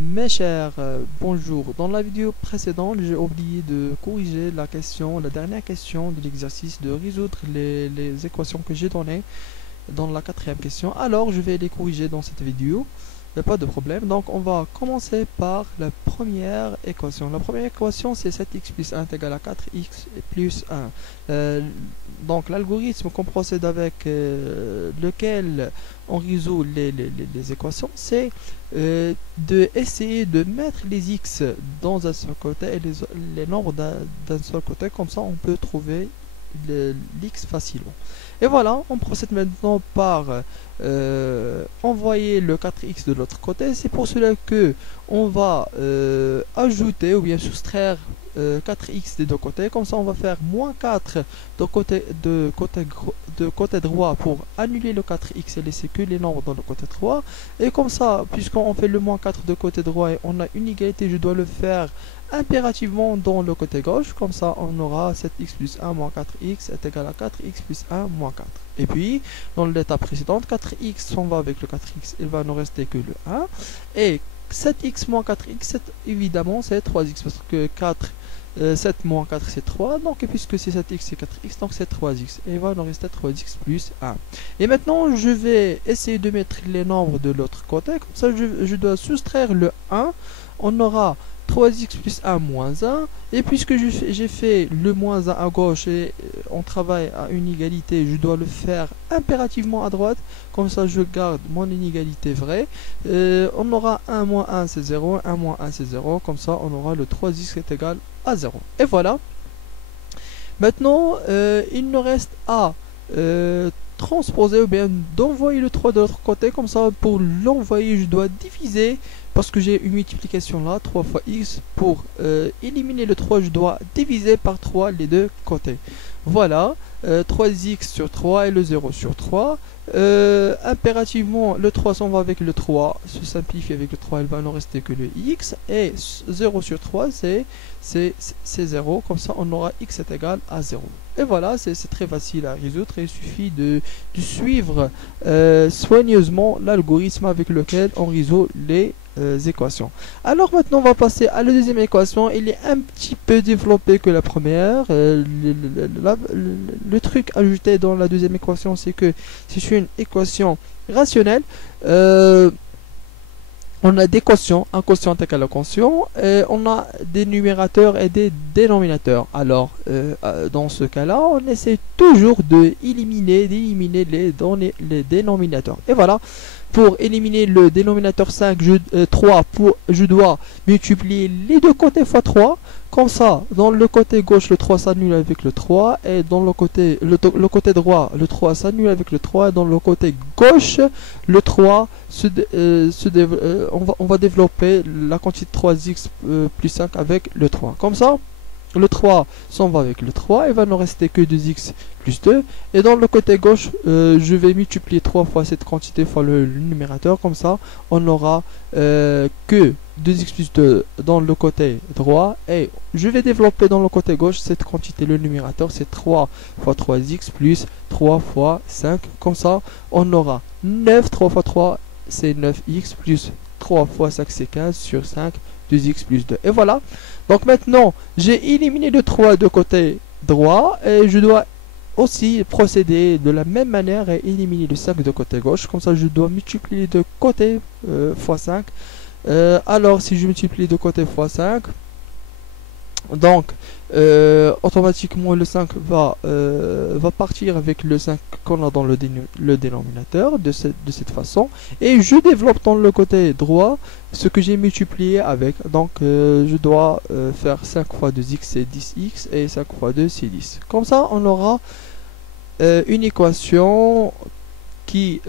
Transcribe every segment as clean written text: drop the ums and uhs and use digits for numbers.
Mes chers, bonjour. Dans la vidéo précédente, j'ai oublié de corriger la dernière question de l'exercice de résoudre les équations que j'ai données dans la quatrième question. Alors, je vais les corriger dans cette vidéo. Pas de problème. Donc, on va commencer par la première équation. La première équation, c'est 7x plus 1 est égal à 4x plus 1. Donc, l'algorithme qu'on procède avec lequel on résout les équations, c'est d'essayer de mettre les x dans un seul côté et les nombres d'un seul côté. Comme ça, on peut trouver l'x facilement. Et voilà, on procède maintenant par envoyer le 4x de l'autre côté. C'est pour cela que on va ajouter ou bien soustraire 4x des deux côtés. Comme ça, on va faire moins 4 de côté droit pour annuler le 4x et laisser que les nombres dans le côté droit. Et comme ça, puisqu'on fait le moins 4 de côté droit et on a une égalité, je dois le faire impérativement dans le côté gauche. Comme ça, on aura 7x plus 1 moins 4x est égal à 4x plus 1 moins 4. Et puis, dans l'étape précédente, 4x s'en va avec le 4x, il va nous rester que le 1. Et 7x moins 4x, évidemment, c'est 3x, parce que 7 moins 4, c'est 3. Donc, puisque c'est 7x, c'est 4x, donc c'est 3x. Et il va nous rester 3x plus 1. Et maintenant, je vais essayer de mettre les nombres de l'autre côté. Comme ça, je dois soustraire le 1. On aura 3x plus 1 moins 1, et puisque j'ai fait le moins 1 à gauche et on travaille à une égalité, je dois le faire impérativement à droite. Comme ça, je garde mon inégalité vraie. On aura 1 moins 1 c'est 0, 1 moins 1 c'est 0. Comme ça, on aura le 3x est égal à 0. Et voilà. Maintenant, il nous reste à transposer ou bien d'envoyer le 3 de l'autre côté. Comme ça, pour l'envoyer, je dois diviser, parce que j'ai une multiplication là, 3 fois x. Pour éliminer le 3, je dois diviser par 3 les deux côtés. Voilà, 3x sur 3 et le 0 sur 3. Impérativement, le 3 s'en va avec le 3, se simplifie avec le 3, il va ne rester que le x. Et 0 sur 3, c'est 0. Comme ça, on aura x est égal à 0. Et voilà, c'est très facile à résoudre. Il suffit de suivre soigneusement l'algorithme avec lequel on résout les équations. Alors maintenant, on va passer à la deuxième équation. Il est un petit peu développé que la première. Le truc ajouté dans la deuxième équation, c'est que c'est une équation rationnelle. On a des quotients, un quotient est égal à un quotient, et on a des numérateurs et des dénominateurs. Alors, dans ce cas-là, on essaie toujours d'éliminer les dénominateurs. Et voilà, pour éliminer le dénominateur 5, 3, je dois multiplier les deux côtés fois 3. Comme ça, dans le côté gauche, le 3 s'annule avec le 3. Et dans le côté droit, le 3 s'annule avec le 3. Et dans le côté gauche, le 3, on va développer la quantité 3x plus 5 avec le 3. Comme ça, le 3 s'en va avec le 3. Il va ne rester que 2x plus 2. Et dans le côté gauche, je vais multiplier 3 fois cette quantité fois le numérateur. Comme ça, on n'aura que 2x plus 2 dans le côté droit. Et je vais développer dans le côté gauche cette quantité. Le numérateur, c'est 3 fois 3x plus 3 fois 5. Comme ça, on aura 9. 3 fois 3, c'est 9x plus 3 fois 5, c'est 15 sur 5. 2x plus 2. Et voilà. Donc maintenant, j'ai éliminé le 3 de côté droit. Et je dois aussi procéder de la même manière et éliminer le 5 de côté gauche. Comme ça, je dois multiplier de côté fois 5. Alors, si je multiplie de côté fois 5, donc automatiquement le 5 va partir avec le 5 qu'on a dans le dénominateur de cette façon. Et je développe dans le côté droit ce que j'ai multiplié avec. Donc je dois faire 5 fois 2x c'est 10x et 5 fois 2 c'est 10. Comme ça, on aura une équation qui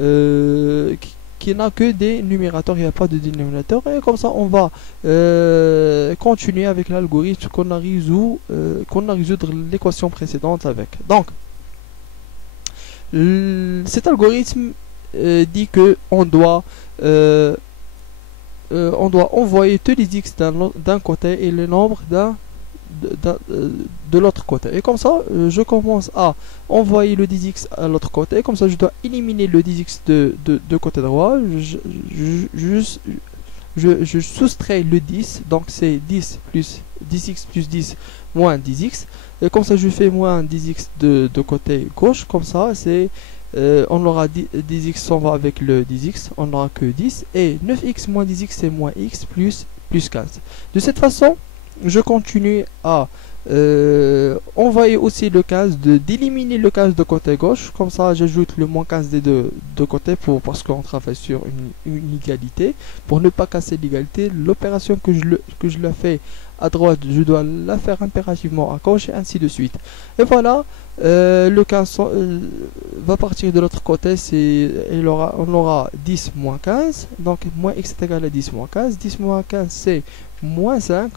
n'a que des numérateurs, il n'y a pas de dénominateur. Et comme ça, on va continuer avec l'algorithme qu'on a résoudre l'équation précédente avec. Donc, cet algorithme dit que on doit envoyer tous les x d'un côté et le nombre de l'autre côté. Et comme ça, je commence à envoyer le 10x à l'autre côté. Comme ça, je dois éliminer le 10x de côté droit. je soustrais le 10, donc c'est 10 plus 10x plus 10 moins 10x. Et comme ça, je fais moins 10x de côté gauche. Comme ça, c'est on aura 10x s'en va avec le 10x, on n'aura que 10. Et 9x moins 10x, c'est moins x plus 15. De cette façon, je continue à envoyer aussi le 15, d'éliminer le 15 de côté gauche. Comme ça, j'ajoute le moins 15 des deux côtés parce qu'on travaille sur une égalité. Pour ne pas casser l'égalité, l'opération que je la fais à droite, je dois la faire impérativement à gauche et ainsi de suite. Et voilà, le 15 va partir de l'autre côté, on aura 10 moins 15, donc moins x est égal à 10 moins 15. 10 moins 15, c'est moins 5,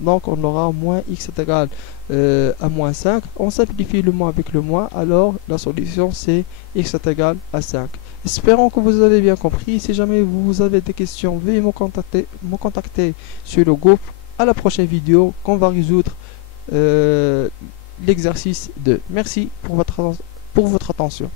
donc on aura moins x est égal à moins 5. On simplifie le moins avec le moins, alors la solution c'est x est égal à 5. Espérons que vous avez bien compris. Si jamais vous avez des questions, veuillez me contacter sur le groupe. À la prochaine vidéo qu'on va résoudre l'exercice 2. Merci pour votre attention.